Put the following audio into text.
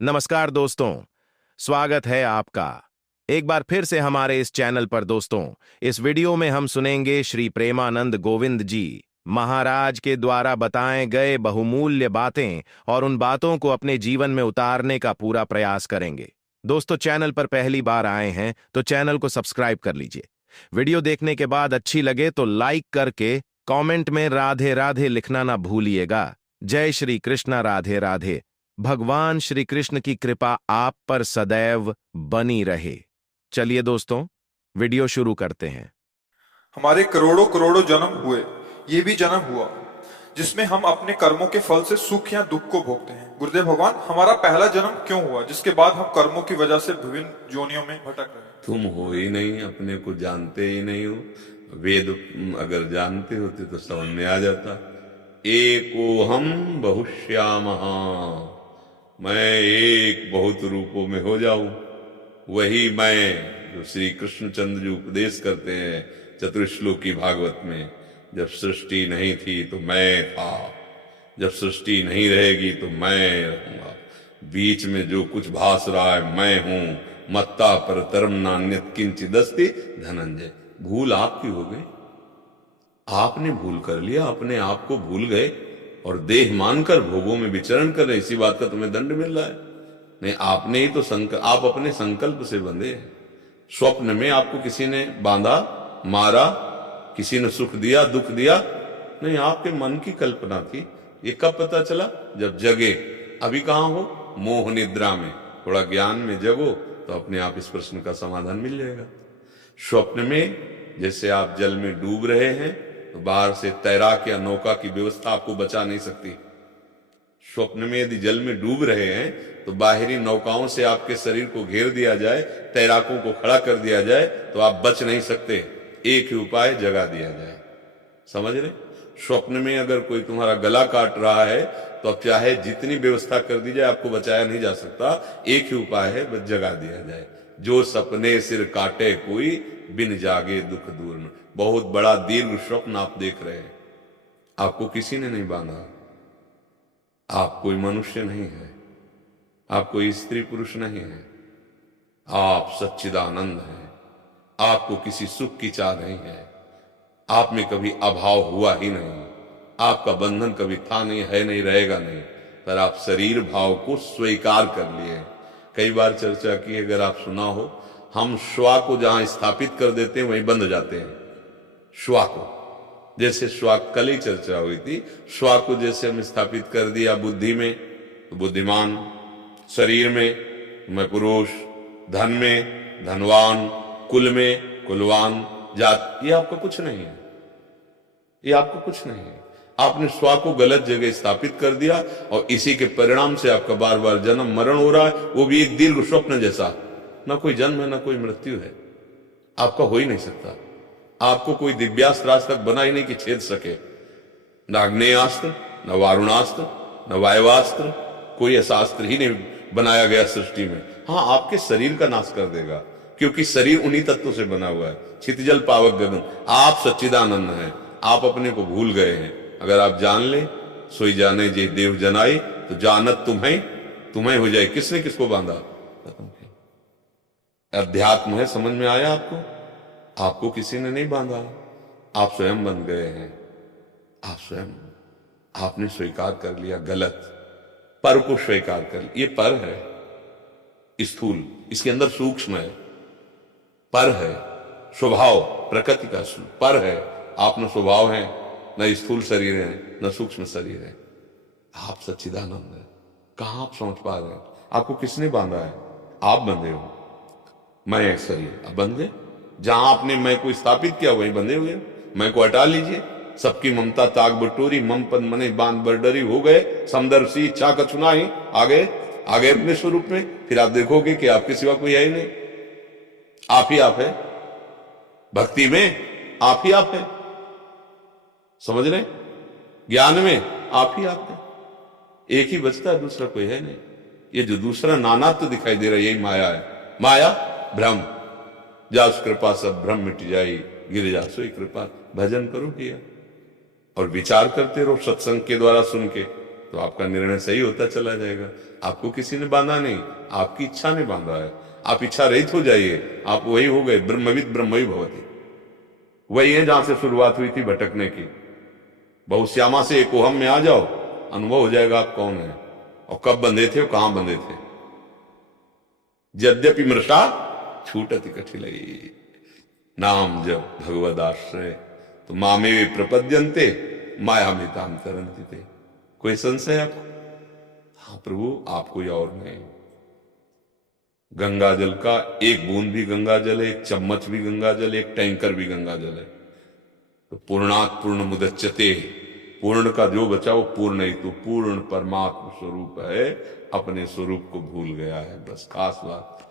नमस्कार दोस्तों, स्वागत है आपका एक बार फिर से हमारे इस चैनल पर। दोस्तों, इस वीडियो में हम सुनेंगे श्री प्रेमानंद गोविंद जी महाराज के द्वारा बताए गए बहुमूल्य बातें और उन बातों को अपने जीवन में उतारने का पूरा प्रयास करेंगे। दोस्तों, चैनल पर पहली बार आए हैं तो चैनल को सब्सक्राइब कर लीजिए। वीडियो देखने के बाद अच्छी लगे तो लाइक करके कमेंट में राधे राधे लिखना ना भूलिएगा। जय श्री कृष्णा, राधे राधे। भगवान श्री कृष्ण की कृपा आप पर सदैव बनी रहे। चलिए दोस्तों, वीडियो शुरू करते हैं। हमारे करोड़ों करोड़ों जन्म हुए, ये भी जन्म हुआ जिसमें हम अपने कर्मों के फल से सुख या दुख को भोगते हैं। गुरुदेव भगवान, हमारा पहला जन्म क्यों हुआ जिसके बाद हम कर्मों की वजह से विभिन्न जोनियों में भटक रहे हैं? तुम हो ही नहीं, अपने को जानते ही नहीं हो। वेद अगर जानते होते तो समझ में आ जाता। एको हम बहुश्यामः, मैं एक बहुत रूपों में हो जाऊं। वही मैं जो श्री कृष्णचंद्र जी उपदेश करते हैं चतुश्लोकी भागवत में। जब सृष्टि नहीं थी तो मैं था, जब सृष्टि नहीं रहेगी तो मैं रहूंगा। बीच में जो कुछ भास रहा है मैं हूं। मत्ता पर तरम नान्यत किंचिदस्ति धनंजय। भूल आपकी हो गई, आपने भूल कर लिया, अपने आप को भूल गए और देह मानकर भोगों में विचरण कर रहे। इसी बात का तुम्हें दंड मिल रहा है। नहीं, आपने ही तो आप अपने संकल्प से बंधे हैं। स्वप्न में आपको किसी ने बांधा, मारा, किसी ने सुख दिया, दुख दिया? नहीं, आपके मन की कल्पना थी। ये कब पता चला? जब जगे। अभी कहां हो? मोह निद्रा में। थोड़ा ज्ञान में जगो तो अपने आप इस प्रश्न का समाधान मिल जाएगा। स्वप्न में जैसे आप जल में डूब रहे हैं तो बाहर से तैराक या नौका की व्यवस्था आपको बचा नहीं सकती। स्वप्न में यदि जल में डूब रहे हैं तो बाहरी नौकाओं से आपके शरीर को घेर दिया जाए, तैराकों को खड़ा कर दिया जाए तो आप बच नहीं सकते। एक ही उपाय, जगा दिया जाए। समझ रहे? स्वप्न में अगर कोई तुम्हारा गला काट रहा है तो अब चाहे जितनी व्यवस्था कर दी जाए आपको बचाया नहीं जा सकता। एक ही उपाय है, बस जगा दिया जाए। जो सपने सिर काटे कोई, बिन जागे दुख दूर न। बहुत बड़ा दीर्घ स्वप्न आप देख रहे हैं, आपको किसी ने नहीं बांधा। आप कोई मनुष्य नहीं है, आप कोई स्त्री पुरुष नहीं है, आप सच्चिदानंद हैं। आपको किसी सुख की चाह नहीं है। आप में कभी अभाव हुआ ही नहीं। आपका बंधन कभी था नहीं, है नहीं, रहेगा नहीं। पर आप शरीर भाव को स्वीकार कर लिए। कई बार चर्चा की, अगर आप सुना हो, हम श्वा को जहां स्थापित कर देते हैं वहीं बंध जाते हैं। श्वा को, जैसे श्वा, कल ही चर्चा हुई थी, श्वा को जैसे हम स्थापित कर दिया बुद्धि में तो बुद्धिमान, शरीर में मैं पुरुष, धन में धनवान, कुल में कुलवान, जात, ये आपका कुछ नहीं है। ये आपको कुछ नहीं है। आपने स्वा को गलत जगह स्थापित कर दिया और इसी के परिणाम से आपका बार बार जन्म मरण हो रहा है, वो भी एक दीर्घ स्वप्न जैसा। ना कोई जन्म है, ना कोई मृत्यु है। आपका हो ही नहीं सकता। आपको कोई दिव्यास्त्र आज तक बना ही नहीं कि छेद सके। न आग्नेयास्त्र, न वारुणास्त्र, न वायवास्त्र, कोई ऐसा अस्त्र ही नहीं बनाया गया सृष्टि में। हाँ, आपके शरीर का नाश कर देगा, क्योंकि शरीर उन्हीं तत्वों से बना हुआ है। क्षितिजल पावक गगन। आप सच्चिदानंद हैं, आप अपने को भूल गए हैं। अगर आप जान ले, सोई जाने जे देव जनाई, तो जानत तुम्हें हो जाए। किसने किसको बांधा? अध्यात्म है, समझ में आया आपको? आपको किसी ने नहीं बांधा, आप स्वयं बन गए हैं। आप स्वयं, आपने स्वीकार कर लिया गलत। पर को स्वीकार कर लिया। ये पर है स्थूल, इसके अंदर सूक्ष्म है। पर है स्वभाव, प्रकृति का पर है। आप न स्वभाव है, न स्थूल शरीर है, न सूक्ष्म शरीर है। आप सच्चिदानंद है। कहां आप समझ पा रहे हैं? आपको किसने बांधा है? आप बंधे हो। मैं शरीर, अब बंधे। जहां आपने मैं को स्थापित किया वहीं बंधे हुए। मैं को हटा लीजिए। सबकी ममता ताग बटोरी, मम पद मने बांध बरडरी हो गए। समदर्शी इच्छा कछुना ही आगे अपने स्वरूप में। फिर आप देखोगे कि आपके सिवा कोई है ही नहीं। आप ही आप है। भक्ति में आप ही आप है। समझ रहे? ज्ञान में आप ही आप है। एक ही बचता है, दूसरा कोई है नहीं। ये जो दूसरा नानात्व दिखाई दे रहा है, यही माया है। माया भ्रम। जास कृपा सब भ्रम मिट जाई, गिर जा सोई कृपा। भजन करो किया और विचार करते रहो सत्संग के द्वारा सुन के। तो आपका निर्णय सही होता चला जाएगा। आपको किसी ने बांधा नहीं, आपकी इच्छा ने बांधा है। आप इच्छा रहित हो जाइए, आप वही हो गए, ब्रह्मविद ब्रह्मई भवति। वही है जहां से शुरुआत हुई थी भटकने की। बहुश्यामा से एकोहम में आ जाओ, अनुभव हो जाएगा आप कौन है और कब बंधे थे और कहां बंधे थे। यद्यपि मृषा छूटति कठिलई, नाम जब भगवद आश्रय तो मामे प्रपद्यन्ते माया में ताम तरंति थे। कोई संशय आपको? हाँ प्रभु, आप कोई और नहीं। गंगा जल का एक बूंद भी गंगा जल है, एक चम्मच भी गंगा जल, एक टैंकर भी गंगा जल है। तो पूर्णात् पूर्ण मुदच्यते, पूर्ण का जो बचा वो पूर्ण ही तो पूर्ण परमात्मा स्वरूप है, अपने स्वरूप को भूल गया है, बस खास बात।